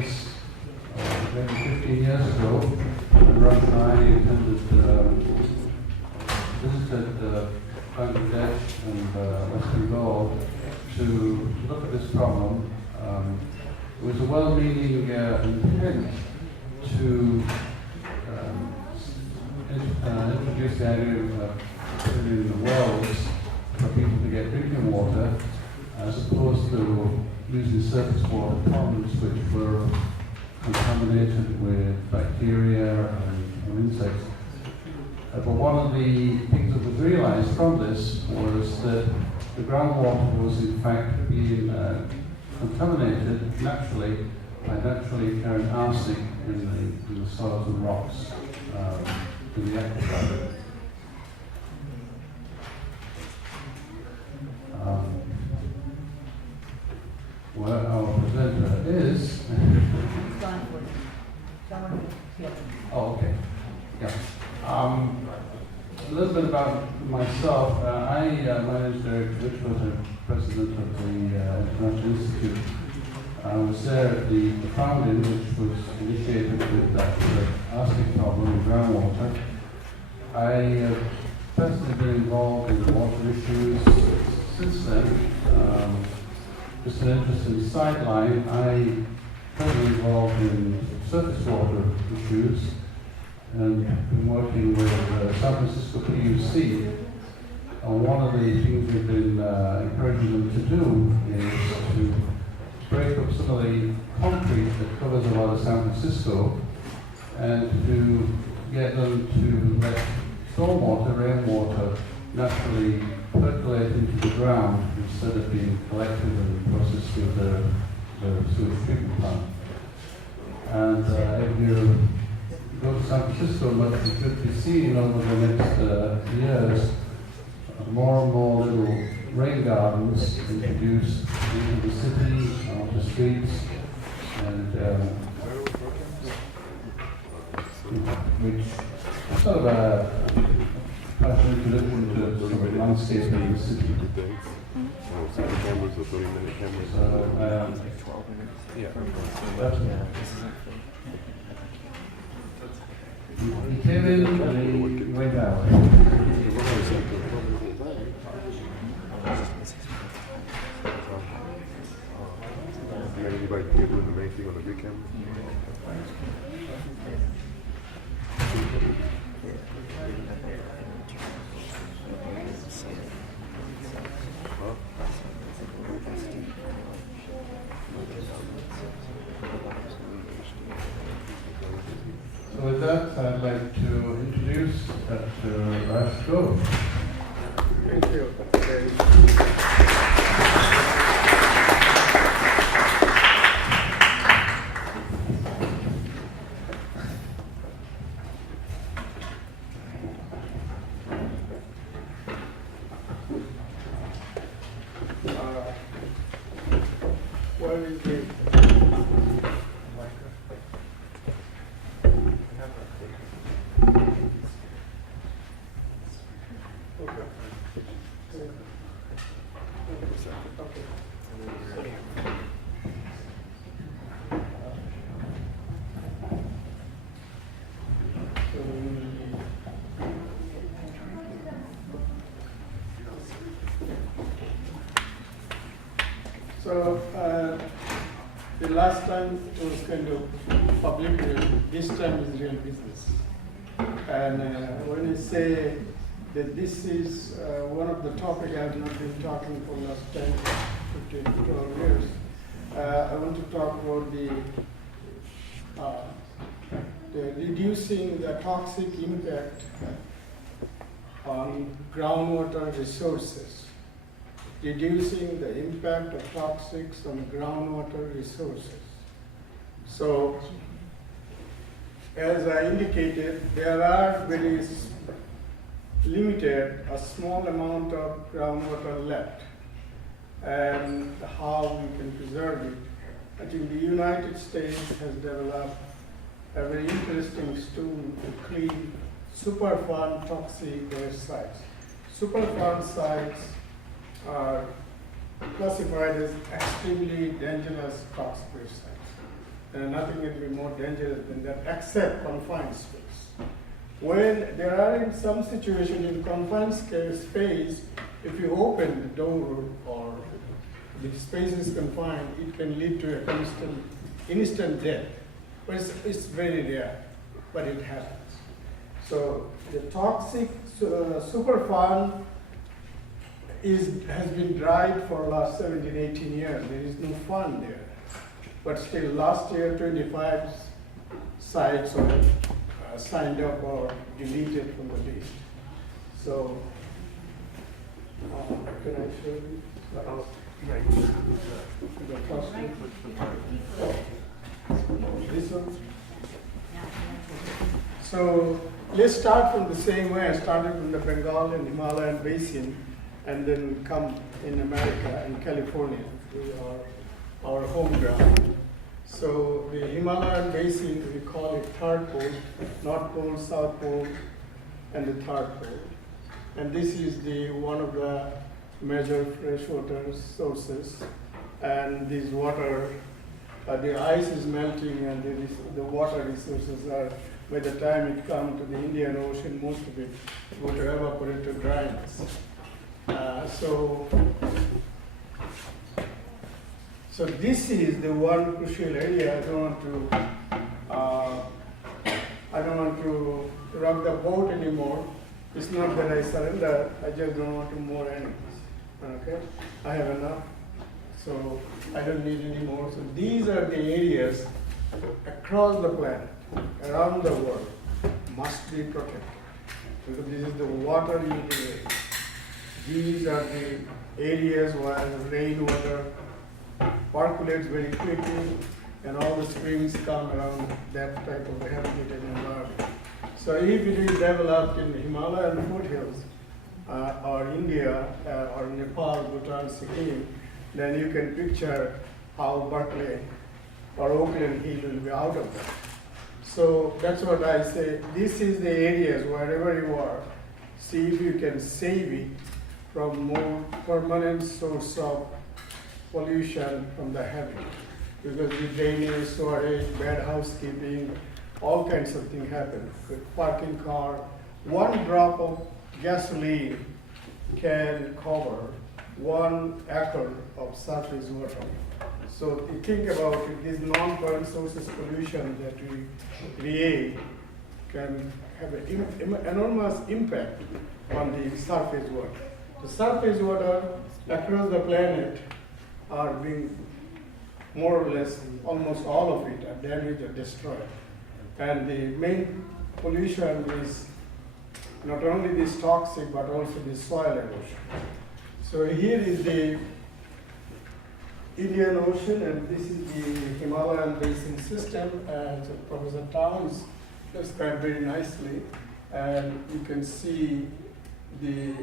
this maybe 15 years ago, when Rush and I visited Bangladesh and Western Bengal to look at this problem. It was a well-meaning intent to introduce the idea of putting in the wells for people to get drinking water, as opposed to using surface water ponds which were contaminated with bacteria and insects. But one of the things that was realized from this was that the groundwater was in fact being contaminated naturally by naturally occurring arsenic in the soils and rocks in the aquifer. Where our presenter is. Oh, okay. Yeah. A little bit about myself. My name is Derek Which was the president of the International Institute. I was there at the founding, which was initiated with that arsenic problem in groundwater. I have personally been involved in water issues since then. Just an interesting sideline, I'm currently involved in surface water issues and been working with San Francisco PUC. One of the things we've been encouraging them to do is to break up some of the concrete that covers a lot of San Francisco and to get them to let stormwater, rainwater, naturally percolate into the ground instead of being collected and processed through the sewage treatment plant. And if you go to San Francisco, much is good to be seen over the next years, more and more little rain gardens introduced into the city, onto the streets, and which sort of a passion to look into sort of landscape in the city. So cameras or 30-minute cameras. He came in and he went out. Anybody can do the main thing on the big camera? So with that, I'd like to introduce Dr. Raj Ghosh. Thank you. Where is the So the last time it was kind of public, this time is real business. And when I say that this is one of the topics I have not been talking for the last 10, 15, 12 years, I want to talk about the reducing the toxic impact on groundwater resources. Reducing the impact of toxics on groundwater resources. So, as I indicated, there are very limited, a small amount of groundwater left, and how we can preserve it. I think the United States has developed a very interesting tool to clean Superfund toxic waste sites. Superfund sites are classified as extremely dangerous toxic waste sites. nothing can be more dangerous than that except confined space. When there are in some situation in confined space, if you open the door or the space is confined, it can lead to a instant death. But it's very rare, but it happens. So the toxic Superfund has been dried for the last 17, 18 years. There is no fund there. But still, last year, 25 sites were signed up or deleted from the list. So, can I show you? The first one. This one? So, let's start from the same way. I started from the Bengal and Himalayan basin, and then come in America, in California, our home ground. So the Himalayan basin, we call it third pole, North Pole, South Pole, and the third pole. And this is one of the major freshwater sources. And this water, the ice is melting, and the water resources are, by the time it comes to the Indian Ocean, most of it would evaporate to dryness. So this is the one crucial area. I don't want to rock the boat anymore. It's not that I surrender. I just don't want to more animals. Okay, I have enough, so I don't need any more. So these are the areas across the planet, around the world, must be protected because this is the water utility. These are the areas where rainwater percolates very quickly, and all the springs come around that type of habitated environment. So if it is developed in the Himalayan foothills, or India, or Nepal, Bhutan, Sikkim, then you can picture how Berkeley or Oakland Hill will be out of that. So that's what I say. This is the areas, wherever you are, see if you can save it from more permanent source of pollution from the habitat. Because the drainage, storage, bad housekeeping, all kinds of things happen. With parking car, one drop of gasoline can cover 1 acre of surface water. So you think about it, these non-current sources pollution that we create can have an enormous impact on the surface water. The surface water across the planet are being more or less, almost all of it are damaged or destroyed. And the main pollution is not only this toxic, but also the soil erosion. So here is the Indian Ocean, and this is the Himalayan basin system, and Professor Towns described very nicely. And you can see the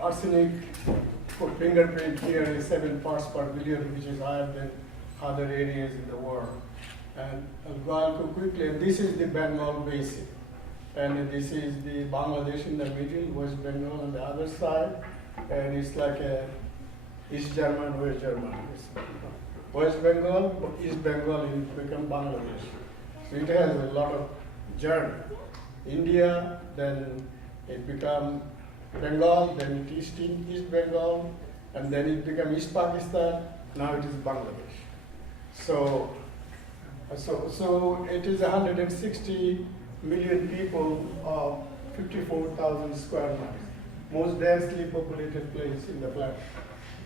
arsenic fingerprint here is 7 parts per billion, which is higher than other areas in the world. And I'll go quickly. And this is the Bengal basin, and this is the Bangladesh in the middle, West Bengal on the other side, and it's like a East German, West German. West Bengal, East Bengal, it become Bangladesh. So it has a lot of journey. India, then it become Bengal, then it East Bengal, and then it become East Pakistan. Now it is Bangladesh. So it is 160 million people of 54,000 square miles, most densely populated place in the planet.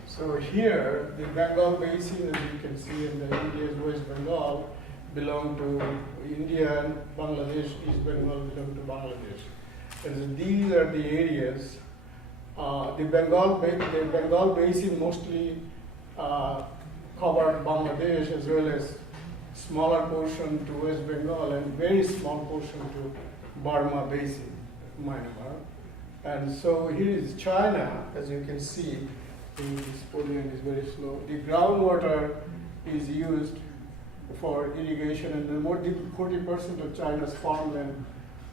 So here, the Bengal basin, as you can see in the India's West Bengal, belong to India, and Bangladesh, East Bengal belong to Bangladesh. And so these are the areas. The Bengal basin mostly covered Bangladesh, as well as smaller portion to West Bengal and very small portion to Burma basin, Myanmar. And so here is China, as you can see, the pollution is very slow. The groundwater is used for irrigation, and more than 40% of China's farmland,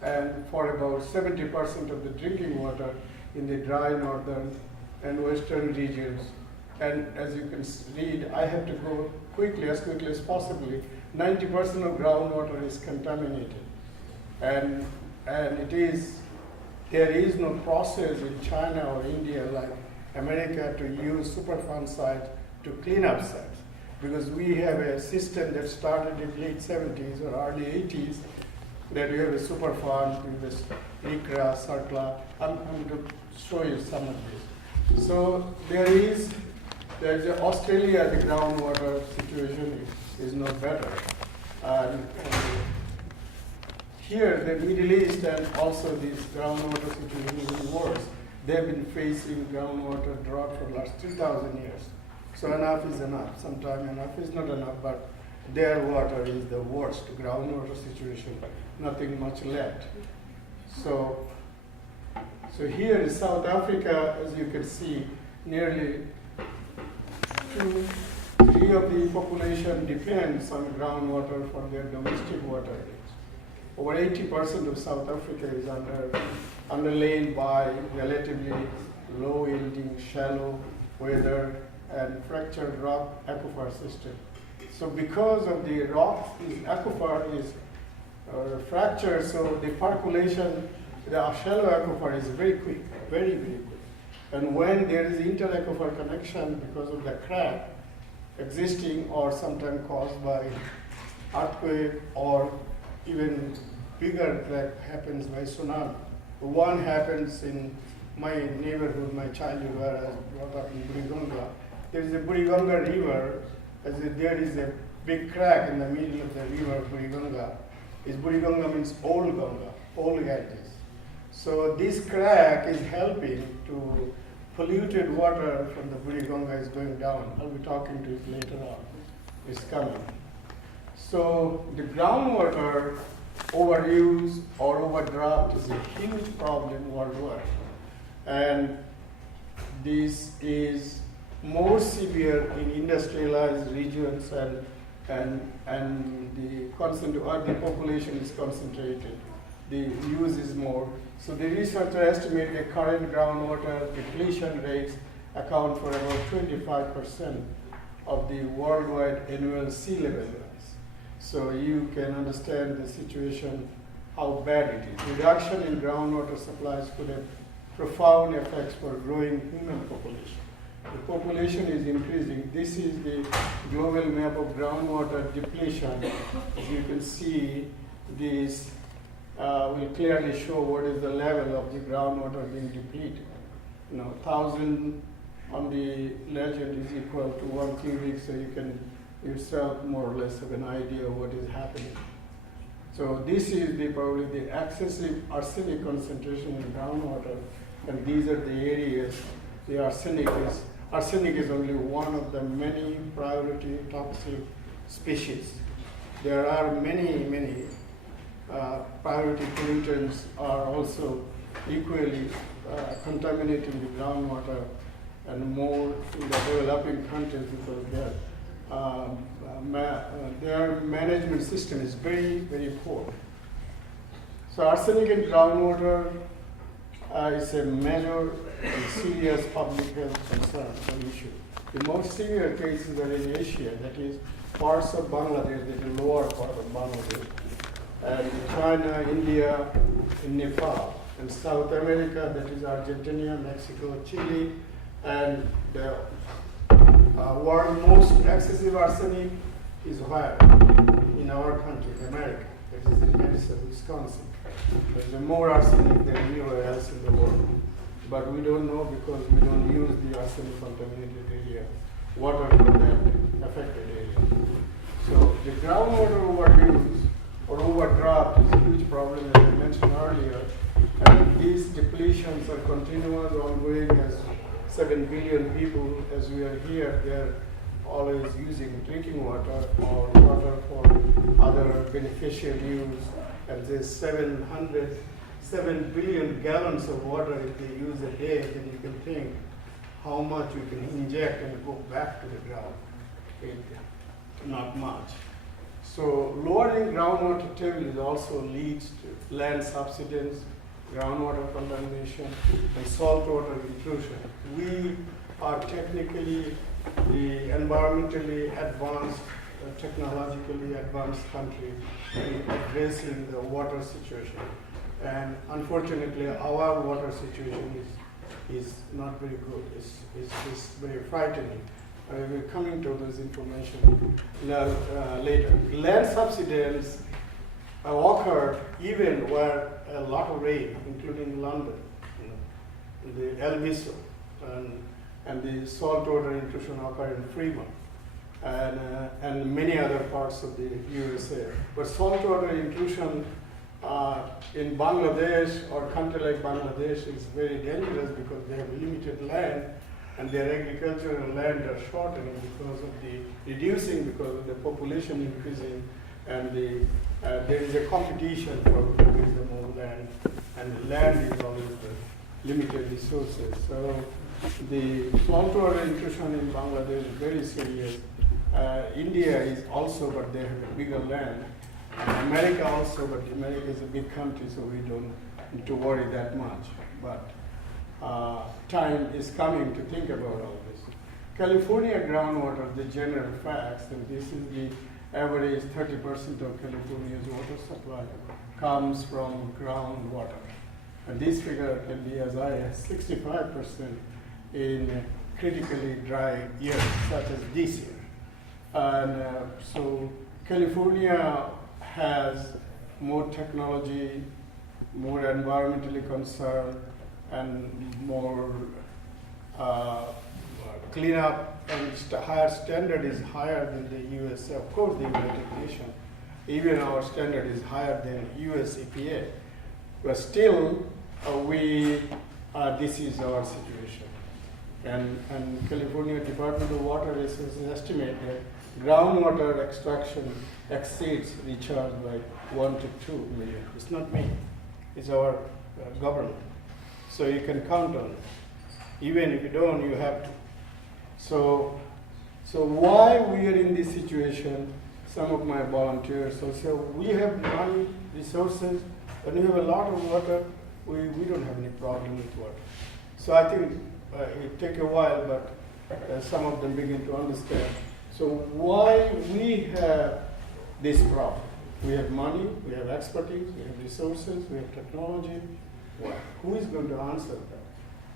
and for about 70% of the drinking water in the dry northern and western regions And as you can read, I have to go quickly as possibly. 90% of groundwater is contaminated. And there is no process in China or India like America to use Superfund sites to clean up sites. Because we have a system that started in late 70s or early 80s, that we have a Superfund with this ICRA, CERCLA. I'm going to show you some of this. So there's Australia, the groundwater situation is no better. Here, the Middle East and also this groundwater situation is even worse. They've been facing groundwater drought for the last 2,000 years. So enough is enough. Sometimes enough is not enough, but their water is the worst groundwater situation. Nothing much left. So here in South Africa, as you can see, nearly 2-3 of the population depends on groundwater for their domestic water needs. Over 80% of South Africa is underlain by relatively low-yielding, shallow weather and fractured rock aquifer system. So because of the rock, this aquifer is fractured, so the percolation, the shallow aquifer is very quick, very, very quick. And when there is inter-aquifer connection because of the crack existing or sometimes caused by earthquake or even bigger crack happens by tsunami. One happens in my neighborhood, my childhood, where I was brought up in Burigonga. There is a Burigonga river, there is a big crack in the middle of the river Burigonga. Burigonga means old Gonga, old Ganges. So this crack is helping to polluted water from the Burigonga is going down. I'll be talking to it later on. It's coming. So the groundwater overuse or overdraft is a huge problem worldwide. And this is more severe in industrialized regions and the population is concentrated. The use is more. So the researchers estimate the current groundwater depletion rates account for about 25% of the worldwide annual sea level rise. So you can understand the situation, how bad it is. Reduction in groundwater supplies could have profound effects for growing human population. The population is increasing. This is the global map of groundwater depletion. As you can see, this will clearly show what is the level of the groundwater being depleted. 1,000 on the legend is equal to 1 cubic, so you can yourself more or less have an idea of what is happening. So this is probably the excessive arsenic concentration in groundwater, and these are the areas the arsenic is only one of the many priority toxic species. There are many priority pollutants are also equally contaminating the groundwater, and more in the developing countries because their management system is very, very poor. So arsenic in groundwater is a major and serious public health concern or issue. The most severe cases are in Asia, that is parts of Bangladesh, that is the lower part of Bangladesh, and China, India, and Nepal, and South America, that is Argentina, Mexico, Chile, and the world most excessive arsenic is where? In our country, America, that is in Madison, Wisconsin. There's more arsenic than anywhere else in the world. But we don't know because we don't use the arsenic contaminated area, water from that affected area. So the groundwater overuse or overdraft is a huge problem, as I mentioned earlier. And these depletions are continuous, ongoing, as 7 billion people, as we are here, they're always using drinking water or water for other beneficial use. And there's 7 billion gallons of water if they use a day, then you can think how much you can inject and go back to the ground. Not much. So lowering groundwater table also leads to land subsidence, groundwater contamination, and saltwater intrusion. We are technically the environmentally advanced, technologically advanced country in addressing the water situation. And unfortunately, our water situation is not very good. It's very frightening. We're coming to this information later. Land subsidence occurred even where a lot of rain, including London, the El Viso, and the saltwater intrusion occurred in Fremont, and many other parts of the USA. But saltwater intrusion in Bangladesh or country like Bangladesh is very dangerous because they have limited land and their agricultural land are shortening because of the population increasing, and there is a competition for increase the more land, and the land is always the limited resources. So the saltwater intrusion in Bangladesh is very serious. India is also, but they have a bigger land. And America also, but America is a big country, so we don't need to worry that much. But time is coming to think about all this. California groundwater, the general facts, and this is the average 30% of California's water supply comes from groundwater. And this figure can be as high as 65% in critically dry years, such as this year. And so California has more technology, more environmentally concerned, and more cleanup and higher standard is higher than the USA. Of course, the United Nations, even our standard is higher than US EPA. But still, this is our situation. And California Department of Water Resources estimate that groundwater extraction exceeds recharge by 1 to 2 million. It's not me, it's our government. So you can count on it. Even if you don't, you have to. So why we are in this situation, some of my volunteers will say, we have money, resources, and we have a lot of water, we don't have any problem with water. So I think it takes a while, but some of them begin to understand. So why we have this problem? We have money, we have expertise, we have resources, we have technology. Who is going to answer that?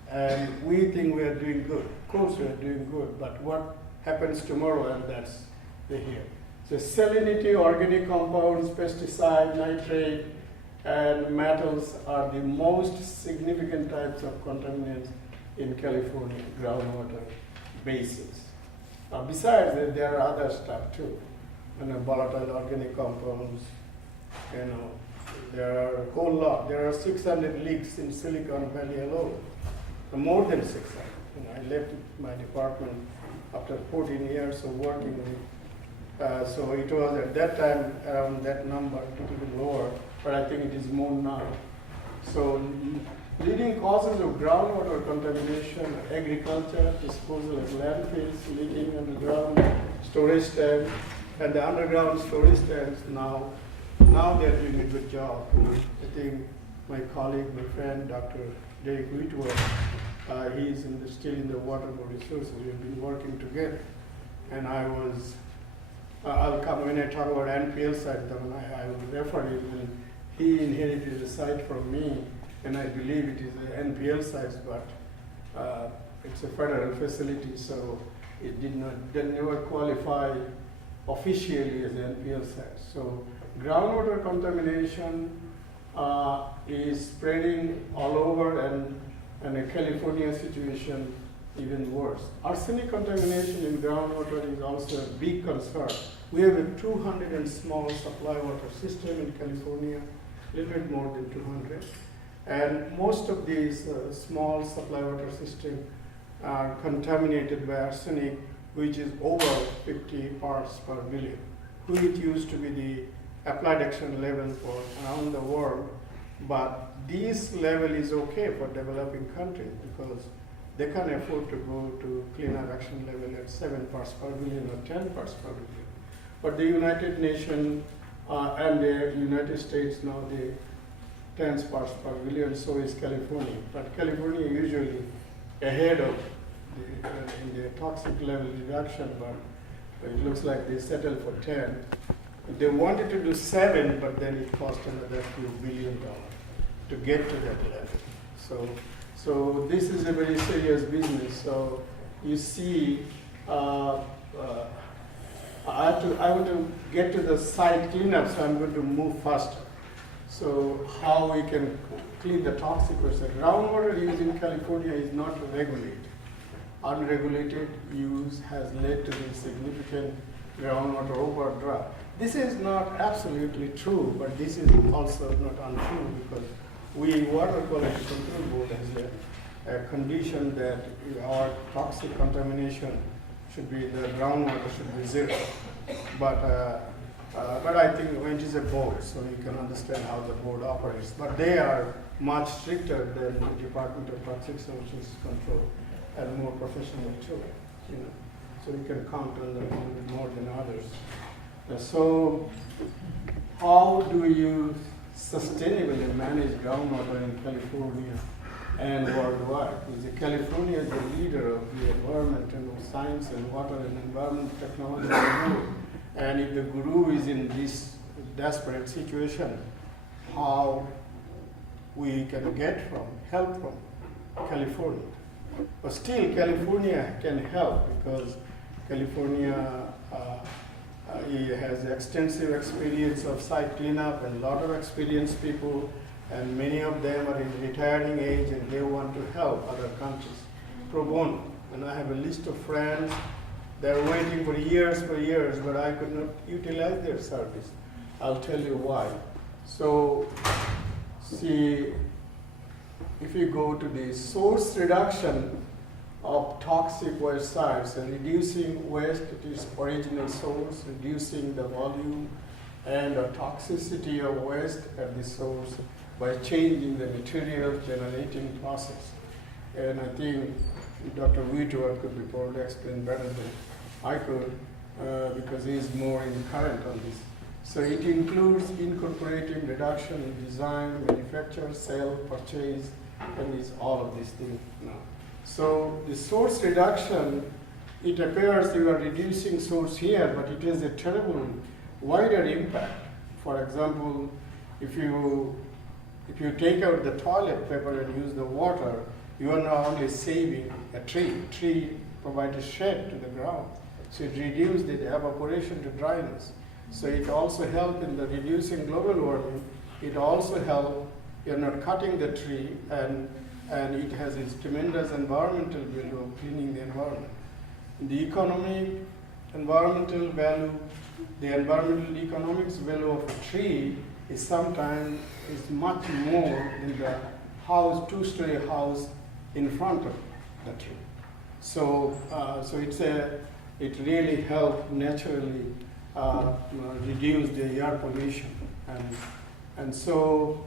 And we think we are doing good. Of course we are doing good, but what happens tomorrow, and that's the here. So salinity, organic compounds, pesticide, nitrate, and metals are the most significant types of contaminants in California groundwater basins. Besides that, there are other stuff too. Volatile organic compounds, there are a whole lot. There are 600 leaks in Silicon Valley alone, more than 600. I left my department after 14 years of working with it. So it was at that time around that number, a little bit lower, but I think it is more now. So leading causes of groundwater contamination, agriculture, disposal of landfills, leaking underground, storage tanks, and the underground storage tanks now they're doing a good job. I think my colleague, my friend, Dr. Derek Whitworth, he's still in the water resources. We've been working together. And I'll come when I talk about NPL site, I will refer him. And he inherited a site from me, and I believe it is an NPL site, but it's a federal facility, so it did never qualify officially as an NPL site. So groundwater contamination is spreading all over, and a California situation even worse. Arsenic contamination in groundwater is also a big concern. We have a 200 and small supply water system in California, a little bit more than 200. And most of these small supply water systems are contaminated by arsenic, which is over 50 parts per billion, which used to be the applied action level for around the world. But this level is okay for developing countries because they can't afford to go to cleaner action level at 7 parts per billion or 10 parts per billion. But the United Nations and the United States now, the 10 parts per billion, so is California. But California usually ahead of in the toxic level reduction, but it looks like they settled for 10. They wanted to do 7, but then it cost another few $1 billion to get to that level. So this is a very serious business. So you see, I want to get to the site cleanup, so I'm going to move faster. So how we can clean the toxic waste? Groundwater use in California is not regulated. Unregulated use has led to the significant groundwater overdraft. This is not absolutely true, but this is also not untrue because we, Water Quality Control Board, has a condition that our toxic contamination should be, the groundwater should be 0. But I think it is a board, so you can understand how the board operates. But they are much stricter than the Department of Toxic Substances Control and more professional too. You know, so you can count on them a little bit more than others. So, how do you sustainably manage groundwater in California and worldwide? California is the leader of the environment and science and water and environment technology in the world. And if the guru is in this desperate situation, how we can get help from California? But still, California can help because California has extensive experience of site cleanup and a lot of experienced people, and many of them are in retiring age and they want to help other countries pro bono. And I have a list of friends. They're waiting for years, but I could not utilize their service. I'll tell you why. So, see, if you go to the source reduction of toxic waste sites and reducing waste at its original source, reducing the volume and the toxicity of waste at the source by changing the material generating process. And I think Dr. Whitworth could be probably explain better than I could because he is more in current on this. So it includes incorporating reduction in design, manufacture, sale, purchase, and it's all of these things now. So the source reduction, it appears you are reducing source here, but it has a terrible wider impact. For example, if you take out the toilet paper and use the water, you are not only saving a tree. Tree provides a shade to the ground. So it reduces the evaporation to dryness. So it also helps in the reducing global warming. It also helps, you're not cutting the tree, and it has its tremendous environmental value of cleaning the environment. The economic, environmental value, the environmental economics value of a tree is sometimes much more than the house, two-story house in front of the tree. So, it really helps naturally reduce the air pollution, and so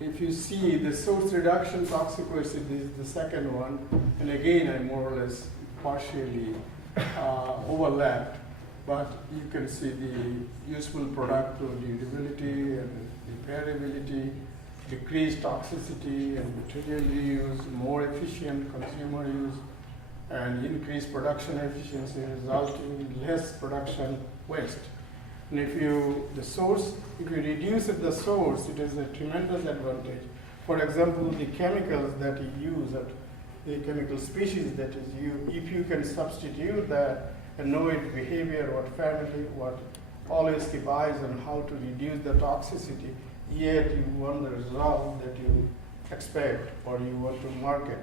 if you see the source reduction toxic waste is the second one, and again I more or less partially overlapped, but you can see the useful product durability and repairability, decreased toxicity and material reuse, more efficient consumer use, and increased production efficiency resulting in less production waste. And if you reduce at the source, it is a tremendous advantage. For example, the chemicals that you use, the chemical species that is used, if you can substitute that and know its behavior, what family, what always keep eyes on how to reduce the toxicity, yet you want the result that you expect or you want to market.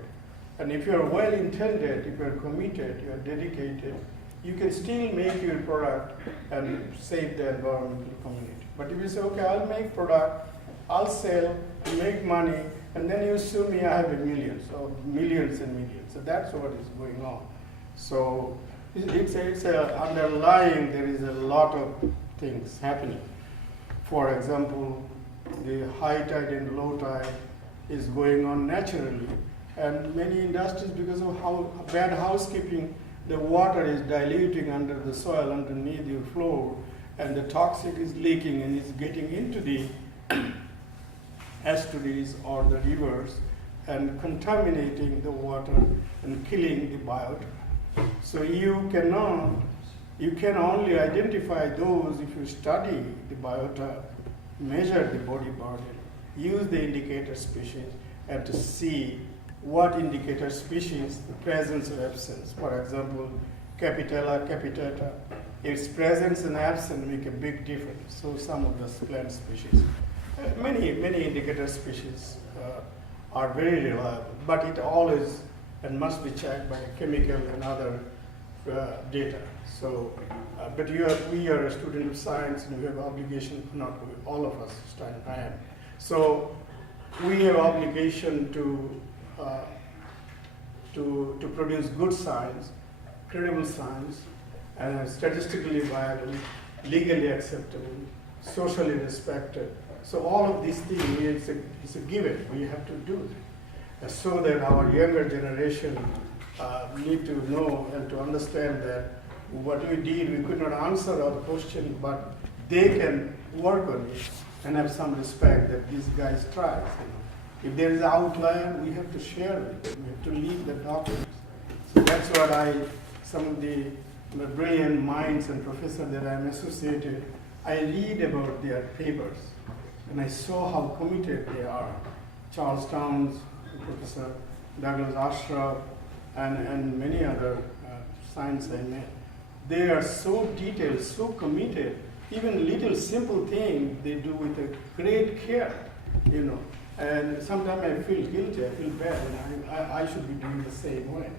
And if you're well intended, if you're committed, you're dedicated, you can still make your product and save the environmental community. But if you say, okay, I'll make product, I'll sell, make money, and then you sue me, I have millions and millions. So that's what is going on. So it's underlying, there is a lot of things happening. For example, the high tide and low tide is going on naturally. And many industries, because of how bad housekeeping, the water is diluting under the soil underneath your floor, and the toxic is leaking and is getting into the estuaries or the rivers, and contaminating the water and killing the biota. So you can only identify those if you study the biota, measure the body burden, use the indicator species, and to see what indicator species, the presence or absence. For example, Capitella capitata, its presence and absence make a big difference. So some of the plant species, many indicator species are very reliable, but it always and must be checked by chemical and other data. So, but we are a student of science, and we have obligation, not all of us, I am. So we have obligation to produce good science, credible science, and statistically viable, legally acceptable, socially respected. So all of these things, it's a given. We have to do it, so that our younger generation need to know and to understand that what we did, we could not answer all the questions, but they can work on it and have some respect that these guys tried. If there is an outlier, we have to share it. We have to leave the documents. So that's what some of the brilliant minds and professors that I'm associated, I read about their papers, and I saw how committed they are. Charlestown's Professor Douglas Ashraf and many other science I met. They are so detailed, so committed. Even little simple thing they do with a great care, And sometimes I feel guilty, I feel bad, and I should be doing the same way.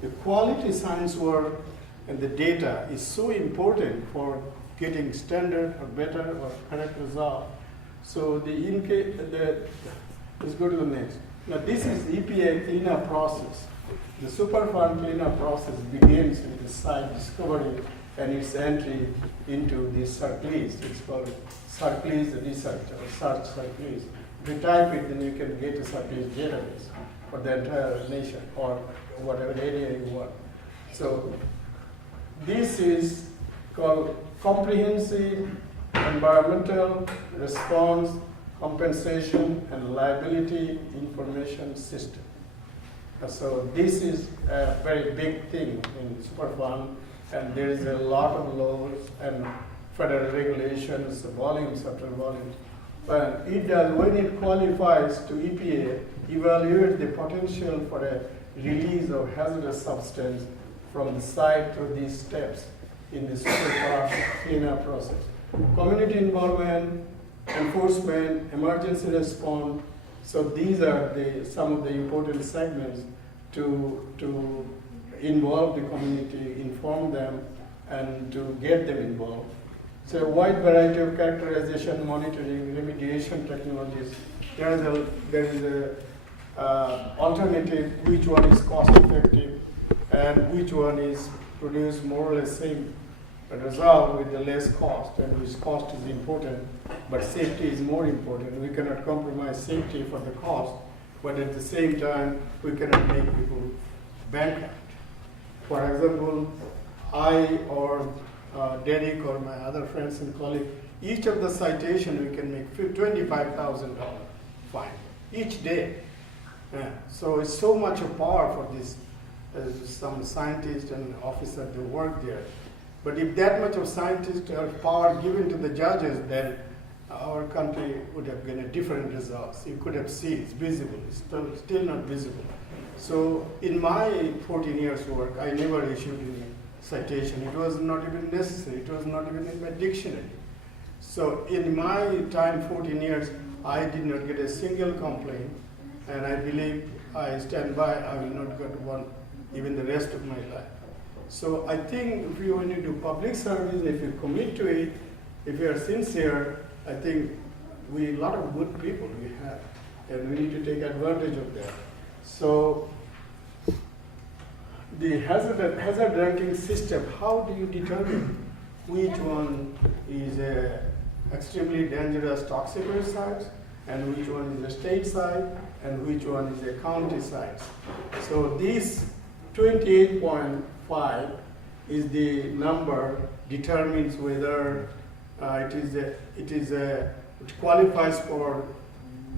The quality science work and the data is so important for getting standard or better or correct result. So let's go to the next. Now this is EPA cleanup process. The Superfund cleanup process begins with the site discovery and its entry into the Circles. It's called Circles Research or Search Circles. If you type it, then you can get a Circles database for the entire nation or whatever area you want. So this is called Comprehensive Environmental Response, Compensation, and Liability Information System. So this is a very big thing in Superfund, and there is a lot of laws and federal regulations, volumes after volumes. But it does, when it qualifies to EPA, evaluate the potential for a release of hazardous substance from the site through these steps in the Superfund cleanup process. Community involvement, enforcement, emergency response. So these are some of the important segments to involve the community, inform them, and to get them involved. So a wide variety of characterization, monitoring, remediation technologies. There is a alternative, which one is cost effective and which one is produce more or less same result with the less cost, and which cost is important, but safety is more important. We cannot compromise safety for the cost, but at the same time, we cannot make people bankrupt. For example, I or Derek or my other friends and colleagues, each of the citation we can make $25,000 fine each day. So it's so much of power for this, some scientists and officers to work there. But if that much of scientists or power given to the judges, then our country would have been a different results. You could have seen it's visible, it's still not visible. So in my 14 years work, I never issued any citation. It was not even necessary. It was not even in my dictionary. So in my time, 14 years, I did not get a single complaint, and I believe I stand by, I will not get one even the rest of my life. So I think when you do public service, if you commit to it, if you are sincere, I think a lot of good people we have, and we need to take advantage of that. So the hazard ranking system, how do you determine which one is a extremely dangerous toxic waste site, and which one is a state site, and which one is a county site? So this 28.5 is the number determines whether it qualifies for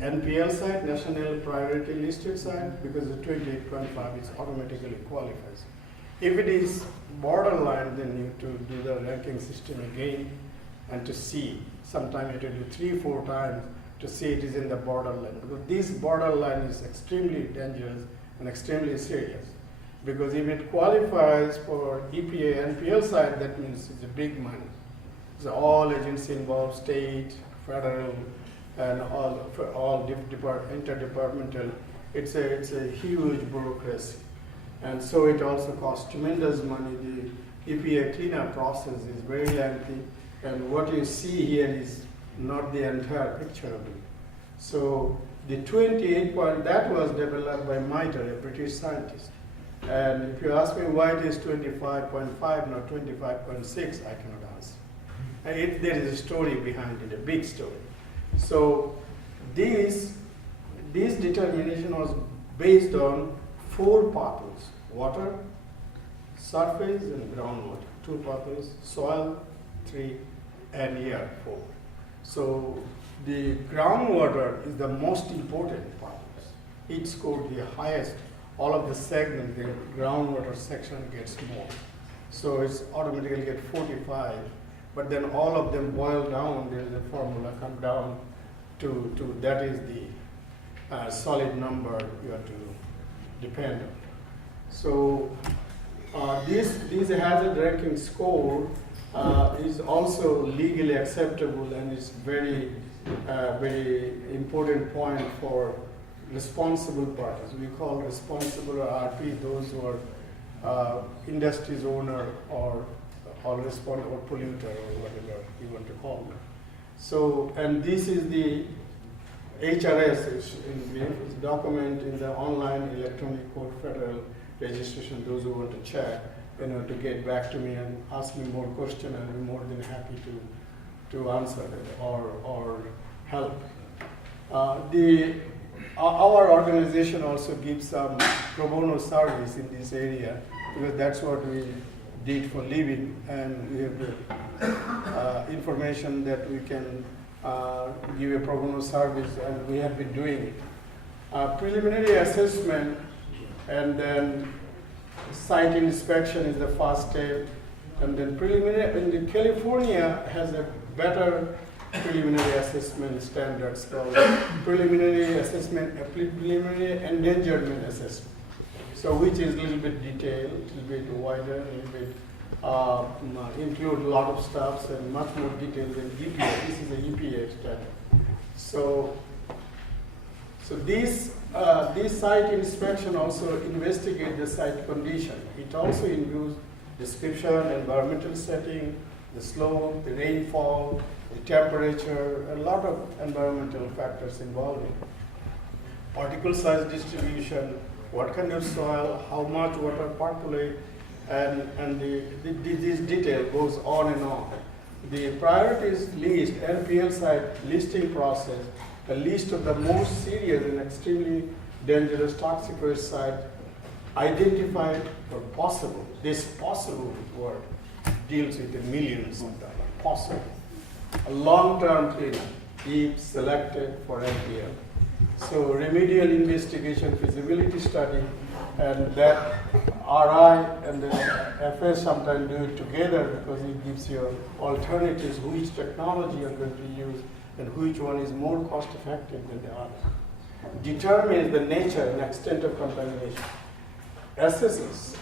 NPL side, National Priority Listed side, because the 28.5 is automatically qualifies. If it is borderline, then you have to do the ranking system again and to see. Sometimes you have to do 3-4 times to see it is in the borderline. Because this borderline is extremely dangerous and extremely serious. Because if it qualifies for EPA NPL side, that means it's a big money. So all agencies involved, state, federal, and all interdepartmental. It's a huge bureaucracy, and so it also costs tremendous money. The EPA cleanup process is very lengthy, and what you see here is not the entire picture of it. So the 28 point that was developed by Mitre, a British scientist. And if you ask me why it is 25.5, not 25.6, I cannot answer. There is a story behind it, a big story. So this determination was based on 4 pathways: water, surface, and groundwater. 2 pathways: soil, 3, and air, 4. So the groundwater is the most important pathways. It scored the highest. All of the segments, the groundwater section gets more. So it's automatically get 45. But then all of them boil down, there is a formula come down to that is the solid number you have to depend on. So this hazard ranking score is also legally acceptable, and it's very important point for responsible parties. We call responsible RP those who are industry's owner or polluter or whatever you want to call them. So, and this is the HRS, is document in the online electronic code federal registration. Those who want to check, to get back to me and ask me more questions, I'll be more than happy to answer it or help. Our organization also gives some pro bono service in this area, because that's what we did for living, and we have the information that we can give a pro bono service, and we have been doing it. Preliminary assessment and then site inspection is the first step, and then preliminary. And California has a better preliminary assessment standards called preliminary endangerment assessment. So which is a little bit detailed, a little bit wider, a little bit include a lot of stuff and much more detailed than EPA. This is an EPA standard. So this site inspection also investigate the site condition. It also includes description, environmental setting, the slope, the rainfall, the temperature, a lot of environmental factors involved in particle size distribution, what kind of soil, how much water percolate, and this detail goes on and on. The priorities list, NPL site listing process, the list of the most serious and extremely dangerous toxic waste site identified or possible. This possible word deals with the millions of dollars. Possible. A long-term cleanup if selected for NPL. So remedial investigation, feasibility study, and that RI and the FS sometimes do it together, because it gives you alternatives, which technology you're going to use and which one is more cost effective than the other. Determines the nature and extent of contamination. Assesses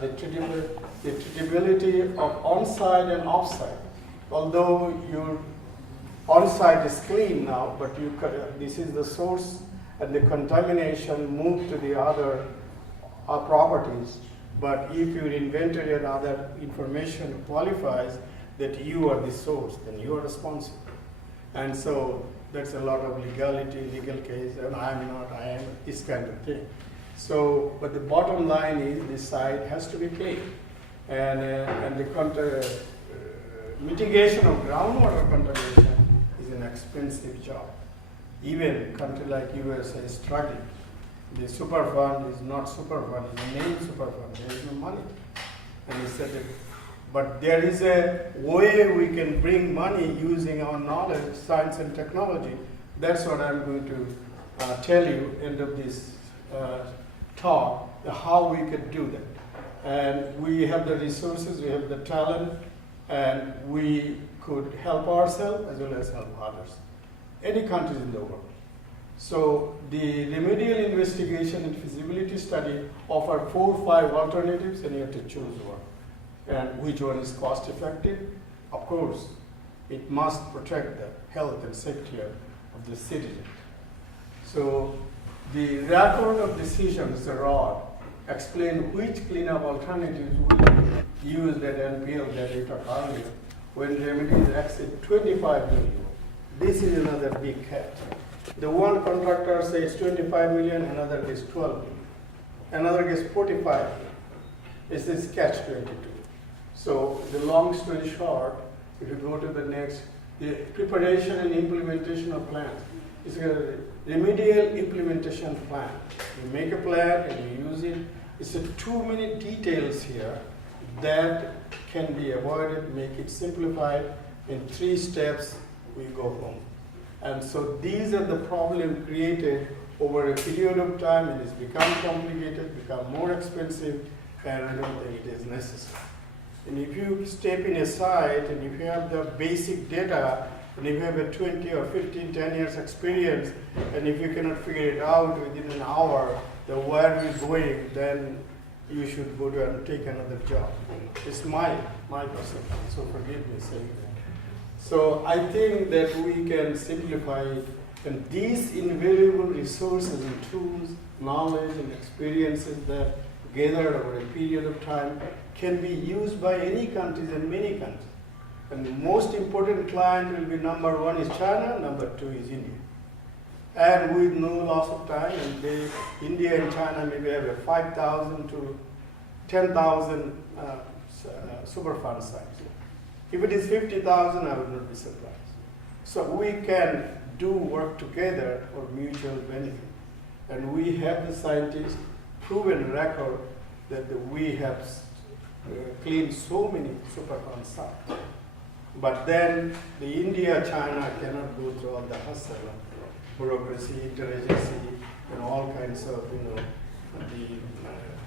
the treatability of on-site and off-site. Although your on-site is clean now, but this is the source, and the contamination moved to the other properties. But if your inventory and other information qualifies that you are the source, then you are responsible. And so that's a lot of legal case, and I am, this kind of thing. So, but the bottom line is the site has to be clean. And the mitigation of groundwater contamination is an expensive job. Even a country like US is struggling. The Superfund is not Superfund, it's the main Superfund. There is no money. And he said that, but there is a way we can bring money using our knowledge, science and technology That's what I'm going to tell you end of this talk, how we could do that. And we have the resources, we have the talent, and we could help ourselves as well as help others. Any countries in the world. So the remedial investigation and feasibility study offer 4 or 5 alternatives, and you have to choose one. And which one is cost effective? Of course, it must protect the health and safety of the citizen. So the record of decisions, the ROD, explain which cleanup alternatives will be used at NPL that we talked earlier when remedies exceed 25 million. This is another big cat. The one contractor says 25 million, another gets 12 million, another gets 45 million. It's this catch-22. So the long story short, if you go to the next, the preparation and implementation of plans. It's a remedial implementation plan. You make a plan and you use it. It's too many details here that can be avoided, make it simplified. In 3 steps, we go home. And so these are the problems created over a period of time. It has become complicated, become more expensive, and I don't think it is necessary. And if you step in a site and if you have the basic data, and if you have a 20 or 15, 10 years experience, and if you cannot figure it out within an hour, the where we're going, then you should go to and take another job. It's my perception, so forgive me saying that. So I think that we can simplify it, and these invaluable resources and tools, knowledge and experiences that gathered over a period of time can be used by any countries and many countries. And the most important client will be number 1 is China, number 2 is India. And with no loss of time, and India and China maybe have a 5,000 to 10,000 Superfund sites. If it is 50,000, I would not be surprised. So we can do work together for mutual benefit. And we have the scientists proven record that we have cleaned so many Superfund sites. But then the India-China cannot go through all the hustle of bureaucracy, interagency, and all kinds of, the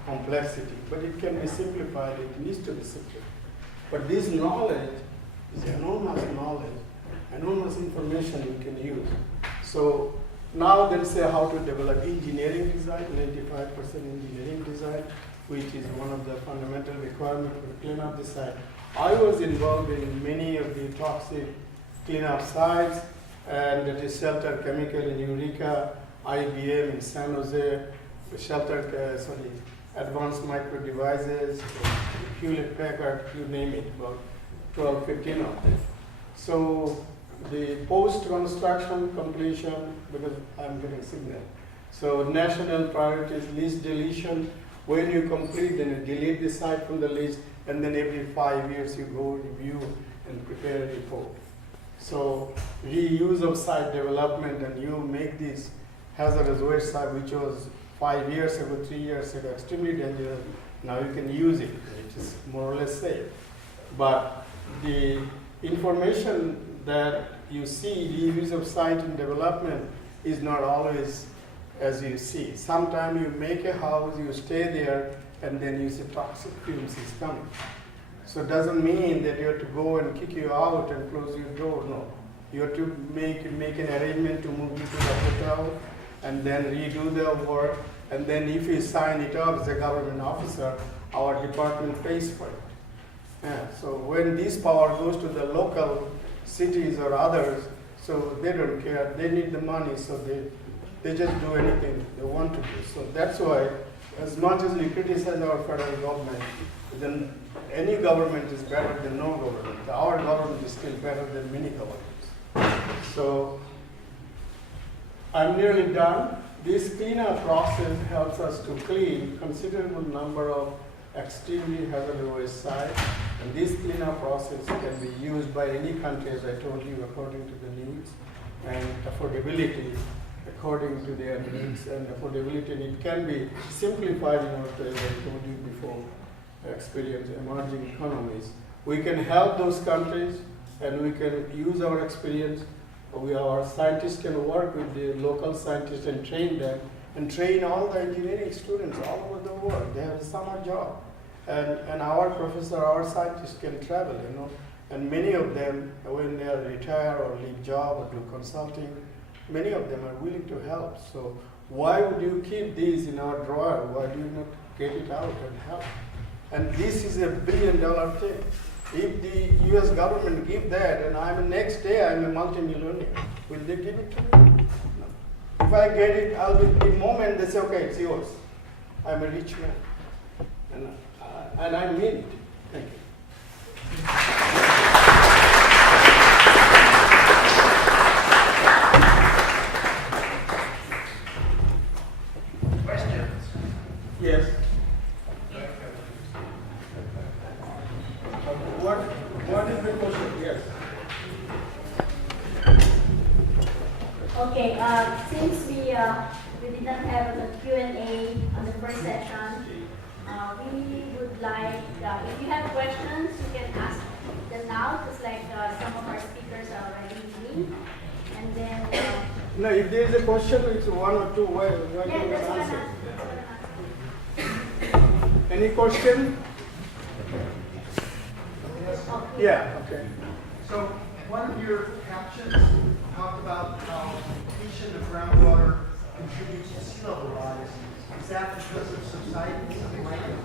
complexity. But it can be simplified, it needs to be simplified. But this knowledge is enormous knowledge, enormous information you can use. So now let's say how to develop engineering design, 95% engineering design, which is one of the fundamental requirements for cleanup design. I was involved in many of the toxic cleanup sites, and that is Shelter Chemical in Eureka, IBM in San Jose, Advanced Micro Devices, Hewlett Packard, you name it, about 12, 15 of them. So the post-construction completion, because I'm getting signal. So national priorities, list deletion. When you complete, then you delete the site from the list, and then every 5 years you go review and prepare a report. So reuse of site development, and you make this hazardous waste site, which was 5 years ago, 3 years ago, extremely dangerous. Now you can use it. It is more or less safe. But the information that you see, reuse of site and development, is not always as you see. Sometimes you make a house, you stay there, and then you see toxic fumes is coming. So it doesn't mean that you have to go and kick you out and close your door, no. You have to make an arrangement to move you to the hotel, and then redo the work, and then if you sign it up as a government officer, our department pays for it. Yeah, so when this power goes to the local cities or others, so they don't care, they need the money, so they just do anything they want to do. So that's why, as much as we criticize our federal government, then any government is better than no government. Our government is still better than many governments. So I'm nearly done. This cleanup process helps us to clean considerable number of extremely hazardous waste sites. And this cleanup process can be used by any country, as I told you, according to the needs and affordability, according to their needs and affordability. And it can be simplified in order to, as I told you before, experience emerging economies. We can help those countries, and we can use our experience, Our scientists can work with the local scientists and train them, and train all the engineering students all over the world. They have a summer job. And our professor, our scientists can travel, and many of them, when they are retired or leave job or do consulting, many of them are willing to help. So why would you keep these in our drawer? Why do you not get it out and help? And this is $1 billion thing. If the US government give that, and next day I'm a multimillionaire, will they give it to me? No. If I get it, I'll be, in moment they say, okay, it's yours. I'm a rich man. And I mean it. Thank you. Questions? Yes. What is the question? Yes. Okay, since we did not have the Q&A on the first session, we would like, if you have questions, you can ask them now, just like some of our speakers are already doing. And then... No, if there is a question, it's one or two. Why yeah, can you that's what I'm answer? asking. Any question? Okay. Yeah, okay. So one of your captions talked about how depletion of groundwater contributes to sea level rise. Is that because of subsidence of land?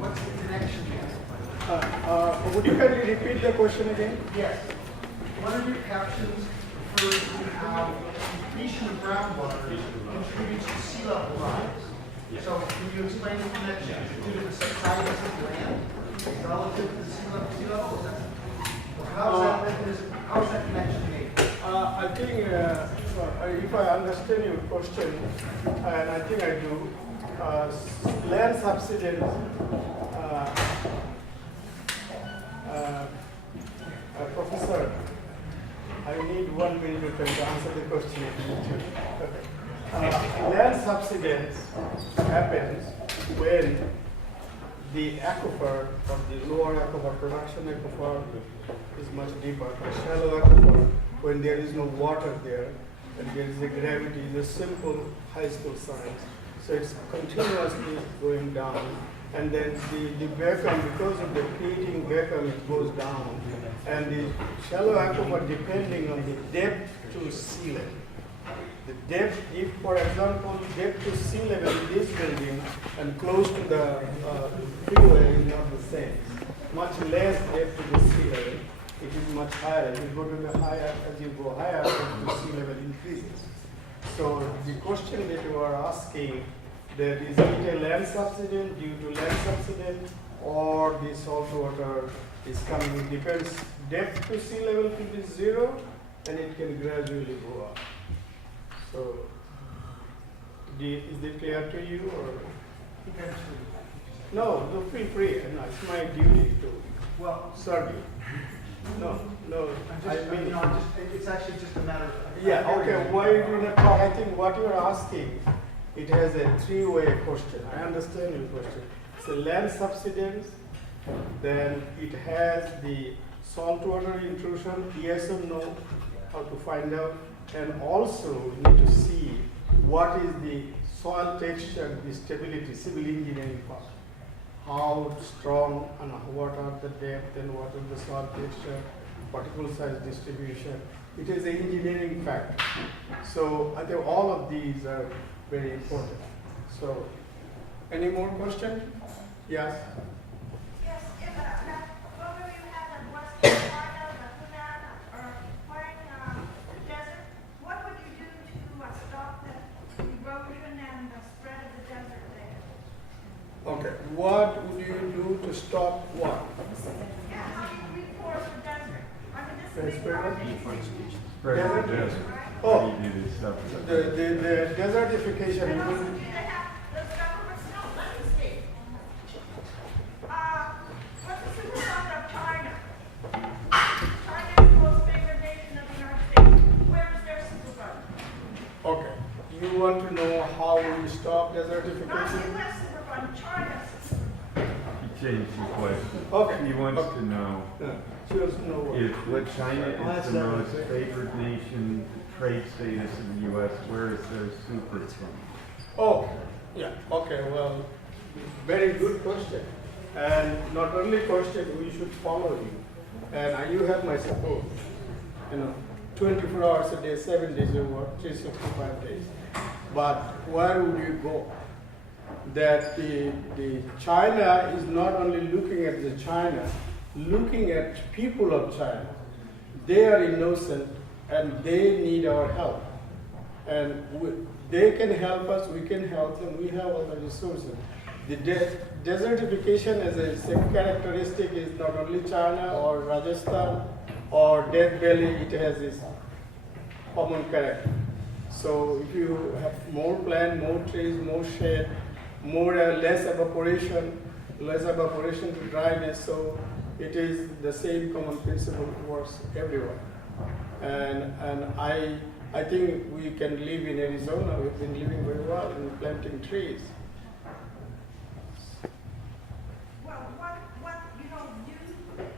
What's the connection there? Would you kindly repeat the question again? Yes. One of your captions refers to how depletion of groundwater contributes to sea level rise. So can you explain the connection due to the subsidence of land relative to the sea level? How is that connection made? I think if I understand your question, and I think I do, land subsidence, Professor, I need 1 minute to answer the question. Land subsidence happens when the aquifer, or the lower aquifer, production aquifer, is much deeper. The shallow aquifer, when there is no water there, and there is a gravity, is a simple high school science. So it's continuously going down. And then the vacuum, because of the creating vacuum, it goes down. And the shallow aquifer, depending on the depth to sea level. The depth, if for example, depth to sea level in this building and close to the freeway is not the same. Much less depth to the sea level, it is much higher. As you go to the higher, as you go higher, depth to sea level increases. So the question that you are asking, that is it a land subsidence due to land subsidence, or the salt water is coming? It depends. Depth to sea level could be 0, and it can gradually go up. So, is it clear to you, or? No, feel free. No, it's my duty to serve you. No, It's actually just a matter of... Yeah, okay, why do you not talk? I think what you're asking, it has a 3-way question. I understand your question. It's a land subsidence, then it has the saltwater intrusion, yes or no, how to find out, and also we need to see what is the soil texture, the stability, civil engineering part. How strong and what are the depth and what is the soil texture, particle size distribution. It is an engineering factor. So I think all of these are very important. So, any more questions? Yes? Yes, if whether you have a Western China, Hunan, or Huang desert, what would you do to stop the erosion and the spread of the desert there? Okay. What would you do to stop what? Yeah, how do you reforest the desert? I mean, this is Desert? Desert. Oh, You need to stop. the desertification. and also, do they have those governments? No, let me see. What's the superpower of China? China is the most favored nation of the United States. Where is their superpower? Okay. You want to know how we stop Not desertification? U.S. superpower, China's. change the question. Okay. He wants Okay. to know She wants to know what. if China is the most favored nation trade status in the U.S., where is their super from? Oh, yeah, okay, well, very good question. And not only question, we should follow you. And you have my support. 24 hours a day, 7 days a work, 365 days. But where would you go? That the China is not only looking at the China, looking at people of China. They are innocent and they need our help. And they can help us, we can help them, we have all the resources. The desertification as a same characteristic is not only China or Rajasthan or Death Valley, it has this common character. So if you have more plant, more trees, more shade, less evaporation to dryness, so it is the same common principle works everywhere. And I think we can live in Arizona. We've been living very well in planting trees. Well,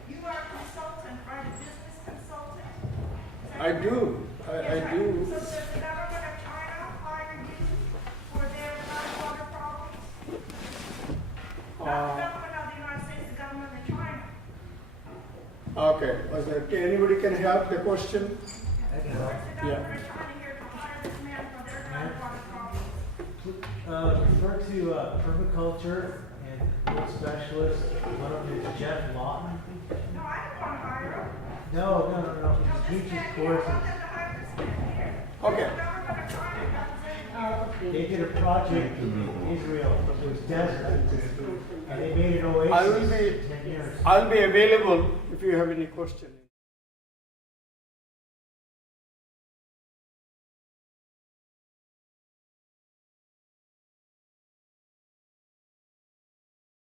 you are a consultant, right, a business consultant? Is that I correct? do. I Yes, do. right. So does the government of China hire you for their groundwater problems? Not the government of the United States, the government of China. Okay. Anybody can help the question? Where's the government of China here to hire this man for their groundwater problems? Refer to permaculture and food specialist. One of them is Jeff Lawton. No, I don't want to hire him. No. No, He this teaches man here, I courses. want them to hire this man here. Okay. The government of China representing They did a project in Israel. It was desert, and they made an oasis I will be- in 10 years. I'll be available if you have any question.